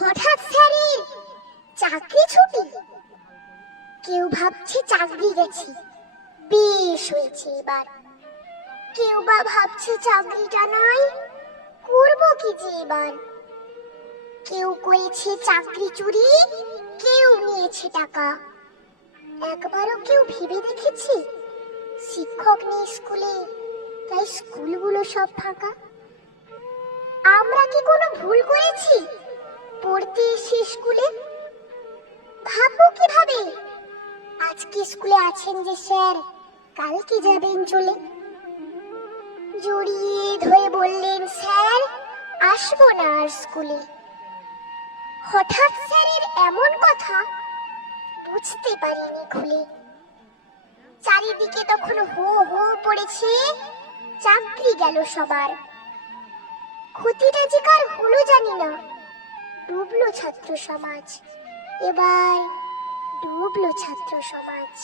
হঠাৎ স্যারের চাকরি ছুটি। কেউ ভাবছে চাকরি গেছে, বেশ হয়েছে এবার। কেউ বা ভাবছে চাকরিটা নাই, করবো কি যে এবার। কেউ করেছে চাকরি চুরি, কেউ নিয়েছে টাকা। একবারও কেউ ভেবে দেখেছে শিক্ষক নেই স্কুলে, তাই স্কুলগুলো সব ফাঁকা? আমরা কি কোনো ভুল করেছি পড়তে এসে স্কুলে? ভাববো কিভাবে আজকে স্কুলে আছেন যে স্যার, কালকে যাবেন চলে। জড়িয়ে ধরে বললেন, স্যার আসবো না আর স্কুলে। হঠাৎ স্যারের এমন কথা বুঝতে পারিনি খুলে। চারিদিকে তখন হো হো পড়েছে, চাকরি গেল সবার। ক্ষতিটা যে কার হলো জানি না, ডুবলো ছাত্র সমাজ, এবার ডুবলো ছাত্র সমাজ।